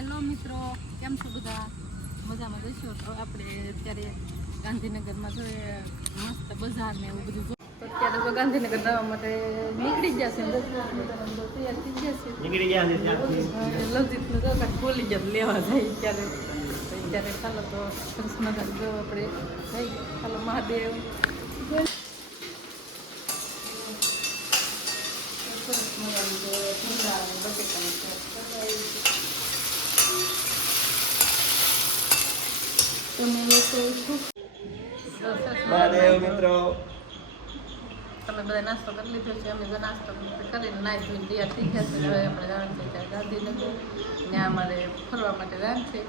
Hello મિત્રો, કેમ છો બધા? મજામાં જશો? તો આપણે અત્યારે ગાંધીનગરમાં જોઈએ મસ્ત બજાર ને એવું બધું. અત્યારે તો ગાંધીનગર જવા માટે નીકળી ગયા છે, 10 મિનિટ તૈયાર થઈ ગયા છે. લવજીતનું તો ખોલી ગયા લેવા જાય ત્યારે ચાલો તો સરસ મજાનું જો આપણે જઈ ચાલો મહાદેવ. સરસ મજાનું ઠંડા અને બટેકાનું તમે લોકો મહાદેવ મિત્રો, તમે બધા નાસ્તો કરી લીધો છે. અમે તો નાસ્તો કરીને નાઈ ધોઈને તૈયાર થઈ ગયા છે. હવે આપણે જવાનું છે ત્યાં ગાંધીનગર. ત્યાં અમારે ફરવા માટે જાણ છે.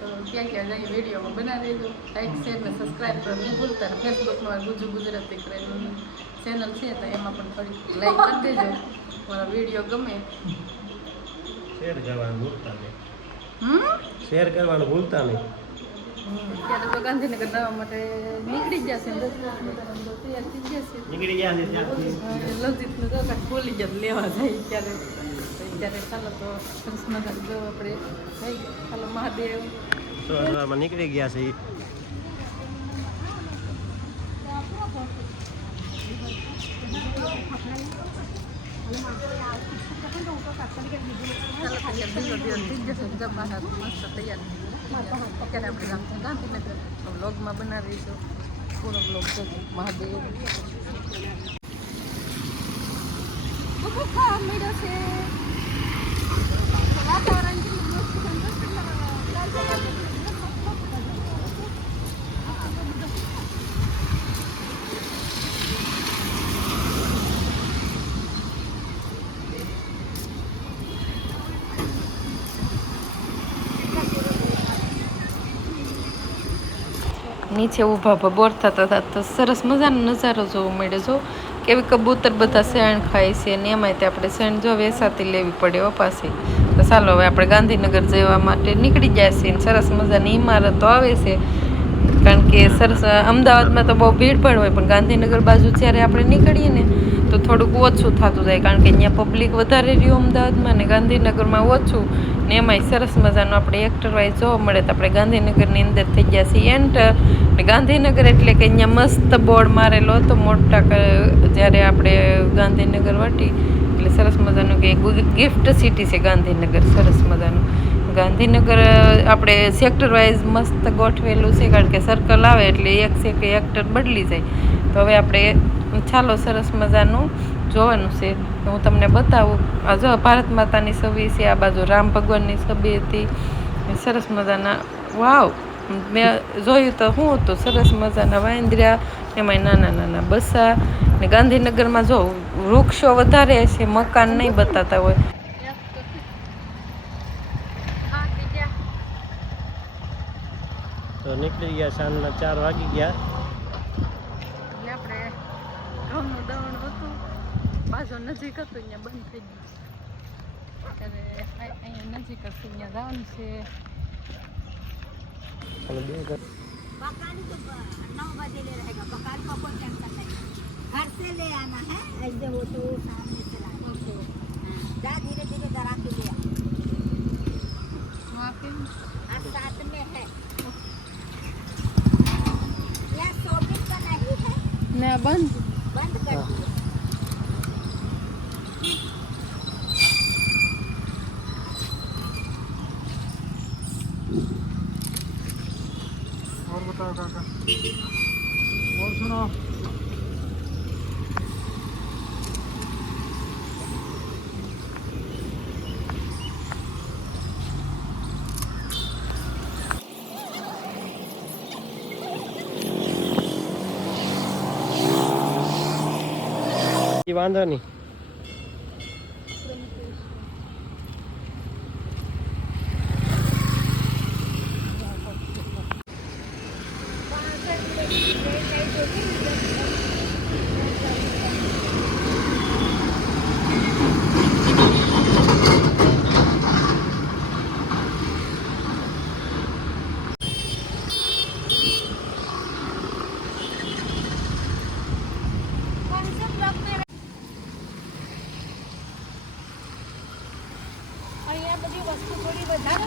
તો ક્યાં ક્યાં જઈએ વિડીયોમાં બનાવી દેજો. લાઈક શેર ને સબસ્ક્રાઈબ કરવાનું નહીં ભૂલતા. ફેસબુકમાં ગુજરાતી કરીને ચેનલ છે તો એમાં પણ થોડી લાઈક કરી દેજો. મારો વિડીયો ગમે શેર કરવાનું ભૂલતા નહીં. શેર કરવાનું ભૂલતા નહીં. ત્યારે તો ગાંધીનગર જવા માટે નીકળી ગયા છે. 10 મિનિટ તૈયાર થઈ ગયા છે. નીકળી ગયા છે ત્યાંથી. લવજીતનું તો ખોલી ગયા લેવા જાય ત્યારે ચાલો તો સરસ મજાનું જો આપણે જઈ ચાલો મહાદેવ. સવારમાં નીકળી ગયા છે. અત્યારે આપણે ગાંધીનગર બ્લોગમાં બનાવીશું પૂરો બ્લોગ છે મહાદેવ. ખાવા મળ્યો છે વાતાવરણ નીચે ઊભા બોર થતા હતા તો સરસ મજાનો નજારો જોવો મળે. જો કેવી કબૂતર બધા શેણ ખાય છે ને એમાંય તે આપણે શેણ જો વેસાતી લેવી પડે પાસે. તો ચાલો હવે આપણે ગાંધીનગર જવા માટે નીકળી જાય છે. સરસ મજાની ઇમારતો આવે છે કારણ કે સરસ અમદાવાદમાં તો બહુ ભીડભાડ હોય પણ ગાંધીનગર બાજુ જ્યારે આપણે નીકળીએ ને તો થોડુંક ઓછું થતું જાય કારણ કે અહીંયા પબ્લિક વધારે રહ્યું અમદાવાદમાં ને ગાંધીનગરમાં ઓછું ને એમાંય સરસ મજાનું આપણે એક્ટર વાઇઝ જોવા મળે. તો આપણે ગાંધીનગરની અંદર થઈ ગયા છીએ એન્ટર. ગાંધીનગર એટલે કે અહીંયા મસ્ત બોર્ડ મારેલો હતો મોટા જ્યારે આપણે ગાંધીનગર વટી એટલે સરસ મજાનું કે ગિફ્ટ સિટી છે ગાંધીનગર. સરસ મજાનું ગાંધીનગર આપણે સેક્ટર વાઇઝ મસ્ત ગોઠવેલું છે કારણ કે સર્કલ આવે એટલે એક છે કે એક્ટર બદલી જાય. તો હવે આપણે ચાલો સરસ મજાનું જોવાનું છે. હું તમને બતાવું. આ જો ભારત માતાની છબી છે, આ બાજુ રામ ભગવાનની છબી હતી. સરસ મજાના વાવ મેં જોયું તો શું હતું સરસ મજાના વાંદરા એમાંય નાના નાના બસા ને ગાંધીનગરમાં જો વૃક્ષો વધારે છે, મકાન નહીં બતાતા હોય. તો નીકળી ગયા સાંજના 4 વાગી ગયા. એટલે આપણે ઘઉંનું દવણ હતું બાજુ નજીક હતું અહીંયા બંધ થઈ ગયું. ત્યારે અહીંયા નજીક જ અહીંયા જવાનું છે. बकाली तो 9 बजे ले रहेगा. बकाली का कोई टेंशन नहीं. घर से ले आना है. ऐसे हो तो सामने से लाना. जा धीरे धीरे डरा के ले आ. वहाँ पे साथ में है. यहाँ शॉपिंग का नहीं है. नया बंद बंद कर दिया. और बताओ काका, और सुनो. વાંધો નહીં. આ બધી વસ્તુ થોડી વધારે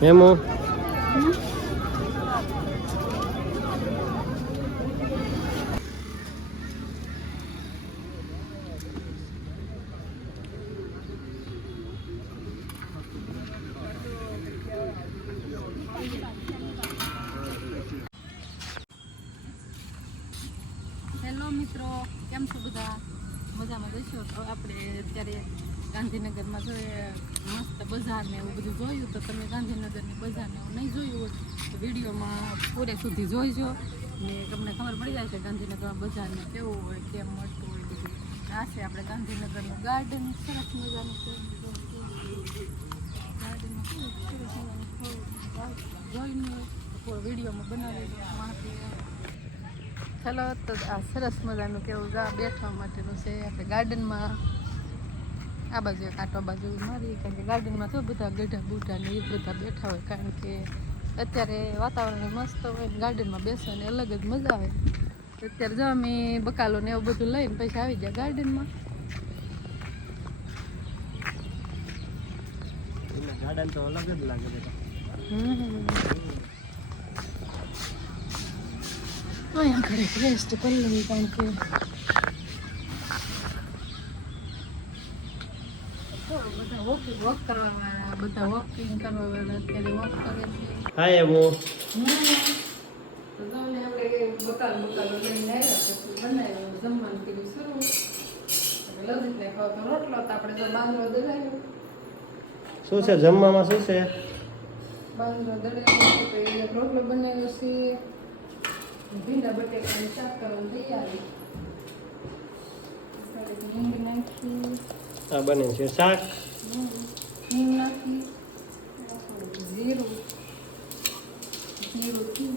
એમો હેલો મિત્રો, કેમ છો બધા? મજામાં જશો તો આપણે અત્યારે ગાંધીનગરમાં જોઈએ મસ્ત બજાર ને એવું બધું જોયું. તો તમે ગાંધીનગરની બજાર ને એવું નહીં જોયું હોય તો વિડીયોમાં પૂરે સુધી જોઈજો ને તમને ખબર પડી જાય છે ગાંધીનગરમાં બજારને કેવું હોય, કેમ મળતું હોય બધું. આ છે આપણે ગાંધીનગરનું ગાર્ડન, સરસ મજાનું છે. ગાર્ડનમાં કેવું સરસ મજાનું જોઈને વિડીયોમાં બનાવી ચાલો. તો આ સરસ મજાનું કેવું બેઠવા માટેનું છે આપણે ગાર્ડનમાં. આ બાજુ એક આટો બાજુ મારી, કારણ કે ગાર્ડનમાં તો બધા ગઢા બૂઢા ને એ બધા બેઠા હોય, કારણ કે અત્યારે વાતાવરણ મસ્ત હોય ને ગાર્ડનમાં બેસવાની અલગ જ મજા આવે. અત્યારે જો અમે બકાલો ને એવું બધું લઈને પછી આવી જાય ગાર્ડનમાં. ગાર્ડન તો અલગ જ લાગે બેટા. અહીંયા ઘરે રેસ્ટ કરી લઈએ, કારણ કે વોક કરવા વાળા બધા વોકિંગ કરવા વાળા અત્યારે વોક કરે છે. હા એમો તો તમને આપણે બકાલો લઈને આવ્યા પછી બનાવ્યું જમવાનું કીધું શરૂ. લલિતને ખાવ તો રોટલો તો આપણે તો બાંધવો દળાયો. શું છે જમવામાં? શું છે? બાંધવો દળાયો તો એ રોટલો બનાવ્યો છે. ભીંડા બટેકાનું શાક કરવાની તૈયારી. હિંગ નાખી, આ બને છે શાક. હિંગ નાખી, જીરું થી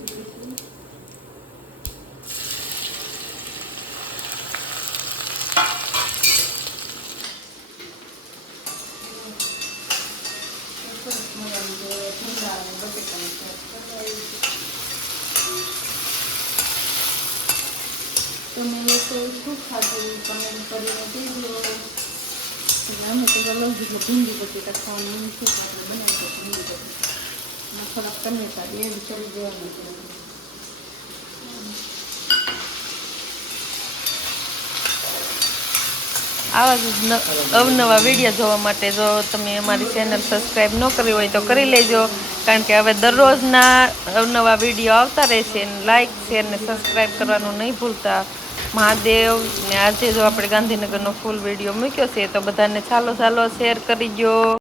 સરસ મજાનું ભીંડા અને બટેકાનું શાક કરાવી. તમે લોકો શું ખાધું કમેન્ટ કરીને કહેજો. અમે તો લઉં જેટલું ભીંડી બટેટા ખાવાનું એમ છે, આપણે બનાવી શકીએ ભીંડી બટેટા થોડાક ટમેટા એડ કરી દેવાનું છે. આવા જ અવનવા વિડીયો જોવા માટે જો તમે અમારી ચેનલ સબસ્ક્રાઈબ ન કરી હોય તો કરી લેજો, કારણ કે હવે દરરોજના અવનવા વિડીયો આવતા રહેશે. લાઈક શેર ને સબસ્ક્રાઈબ કરવાનું નહીં ભૂલતા. મહાદેવ ને આજે જો આપણે ગાંધીનગરનો ફૂલ વિડીયો મૂક્યો છે તો બધાને ચાલો શેર કરી દો.